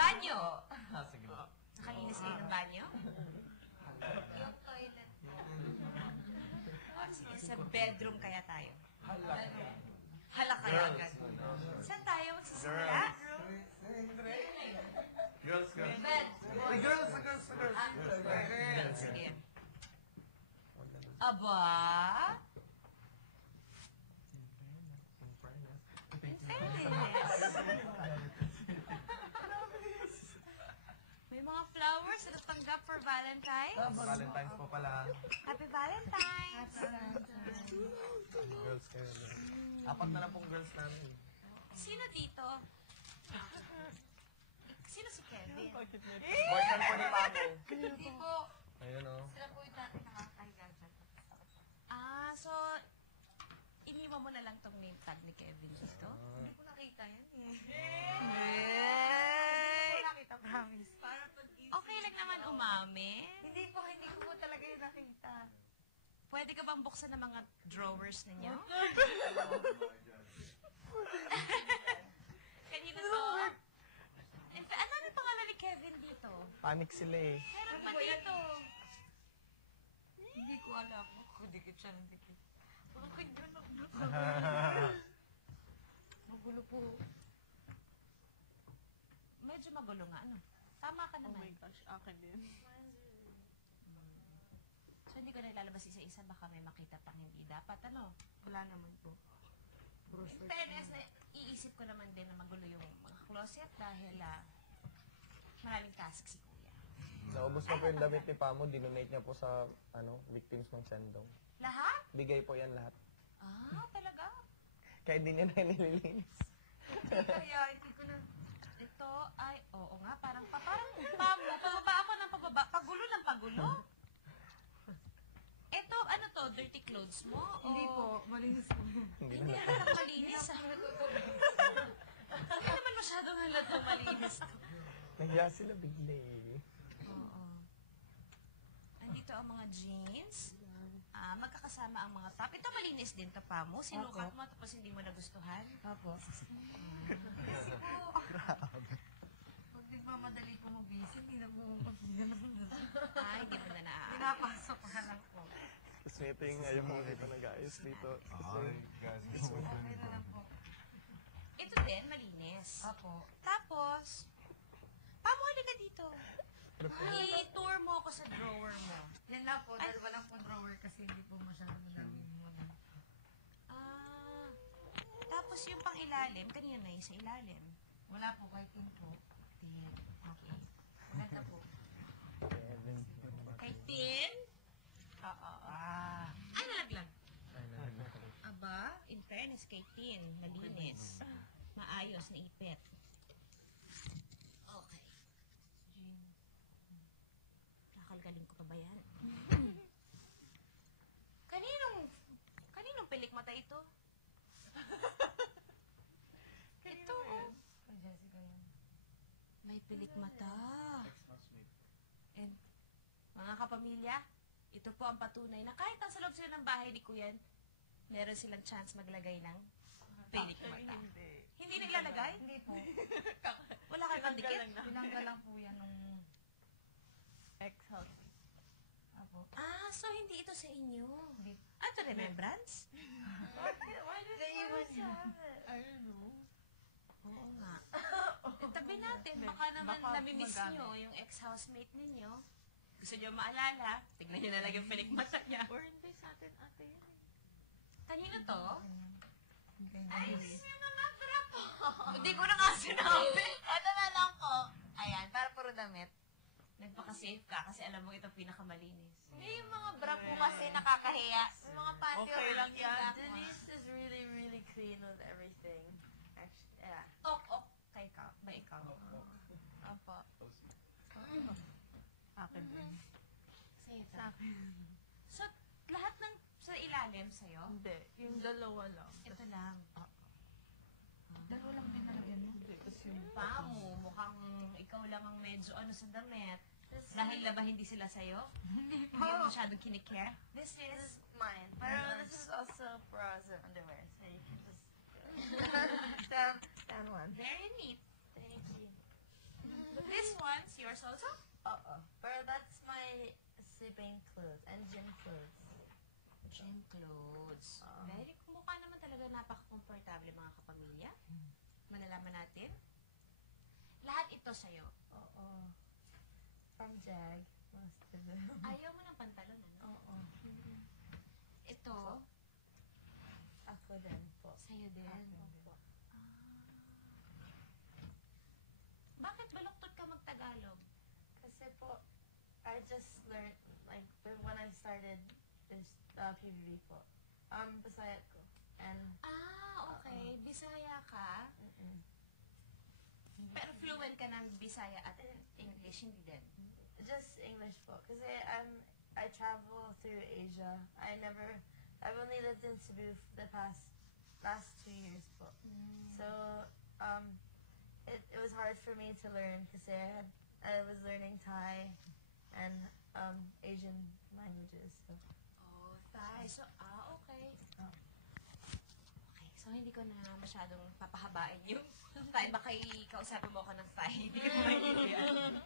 Banyo! Sige po. Nakalinis kayo ng banyo? Yung toilet po. Sige, sa bedroom kaya tayo. Hala kaya agad. Saan tayo magsisimula? Girls. Bed. Girls. Sige. Aba? In fairness. May mga flowers na natanggap for Valentine's. Valentine's po pala. Happy Valentine's! Girls kayo. Apat na lang pong girls namin. Sino dito? Sino si Kevin? Boyfriend po ni Pamo. Hindi po. Ayun o. Sila po yung dati nakakahiga dyan. Ah, so, iniwan mo na lang tong name tag ni Kevin dito? Hindi ko nakita yan eh. Hey! Hindi ko nakita, promise. Okay lang naman umamin. Hindi ko talaga yung nakita. Pwede ka bang buksan ng mga drawers ninyo? Kanina to? Ano ang pangalan ni Kevin dito? Panic sila eh. Meron pa dito. Hindi ko alam. Ako, dikit siya ng dikit. Bakit gano'n? Magulo po. Medyo magulo nga, ano? Tama ka naman. Oh my gosh, akin din. So, hindi ko na ilalabas isa-isa. Baka may makita pang hindi dapat, ano? Wala naman po. In fairness, iisip ko naman din na magulo yung mga closet dahil maraming task si Kuya. Naubos na po yung damit ni Pamo. Dinonate niya po sa victims ng Sendong. Lahat? Bigay po yan lahat. Ah, talaga? Kaya hindi niya na nililinis. Kaya, hindi ko na... Ito ay, oo nga, parang pamo. Pababa ako ng pababa. Pagulo ng pagulo. Ito, ano to, dirty clothes mo? Hindi po, malinis po. Hindi Hindi na. naman malinis. Hindi naman masyadong halatang malinis to. Nahiya sila bigla eh. Oo. Andito ang mga jeans. Magkakasama ang mga top. Ito malinis din to, Pamo. Sinukat mo tapos hindi mo nagustuhan. Apo. Kasi po, pag nagmamadali po mag-busy, hindi na po Ay, hindi mo na naaayon. pinapasok ko na lang po. Tapos ito yung ayaw mo dito nag-ayos dito. Ay, guys, Okay na lang po. Ito din, malinis. Apo. Tapos, Pamo, halika dito. I-tour mo ako sa drawer mo. Yan lang po, dalawa lang po drawer kasi hindi po masyado madami yung mga. Tapos yung pang ilalim, kanina na yung sa ilalim. Wala po, kay Tim po. Tin. Okay. Maganda po. Kay Tin? Oo. Ay, nalaglag. Aba, in fairness kay Tin, malinis. Maayos, naipit. Okay. Kakalgaling ko pa ba yan? Kaninong pilik mata ito? Ito, oh. Kay Jessica yan. May pilik mata. And, mga kapamilya, ito po ang patunay na kahit nasa loob sila ng bahay ni Kuya, meron silang chance maglagay ng pilik mata. Hindi naglalagay? Hindi po. Wala kang pandikit? Tinanggal lang po yan nung... Ex-house. Apo. So hindi ito sa inyo. Hindi. To remembrance? Naiwan niya. I don't know. Oo nga. Tabi natin, baka naman Baka namimiss magamit. nyo yung ex-housemate ninyo. Gusto nyo maalala, tignan nyo na lang yung pilik mata niya. Or hindi sa atin ate yan eh. Kanino to? Ay, yung mga brapo. Hindi ko na nga sinabi. ito na lang po. Ayan, para puro damit. Nagpaka-safe ka kasi alam mo ito pinakamalinis. May mga bra po kasi nakakahiya. May mga panty Okay or lang anything yan. black po. Denise is really, really clean with everything. Actually, yeah. Ok, kay ka. Ba ikaw? Apo. Akin din. Sa'yo to. Sa akin. So, lahat ng sa ilalim sa'yo? Hindi. Yung dalawa lang. Ito lang. Dalawa lang din nalagyan mo. Hindi. Tapos yung Pamo, mukhang ikaw lang ang medyo sa damit. Dahil na ba hindi sila sa'yo? Hindi mo masyadong kinikare? This is mine. Pero this is also bras and underwear. So you can just... stand one. Very neat. Thank you. yours also? But that's my sleeping clothes and gym clothes. Gym clothes. Very, mukha naman talaga napaka-comfortable mga kapamilya. Malalaman natin. Lahat ito sa'yo. From Jag, most of them. Ayaw mo ng pantalon, ano? Ito, Ako din po. sa'yo din. Ako. Bakit baluktot ka magtagalog? Kasi po, I just learned, like, when I started this PBB po, Bisaya ko. And, Okay. Bisaya ka, pero fluent ka ng Bisaya at English, hindi din. just English po. Kasi I travel through Asia. I've only lived in Cebu the last 2 years po. So, it was hard for me to learn kasi I was learning Thai and Asian languages. So. Oh, Thai. So, okay. Okay, so hindi ko na masyadong papahabain yung Thai. Baka kausapin mo ako ng Thai. Hindi ko maintindihan.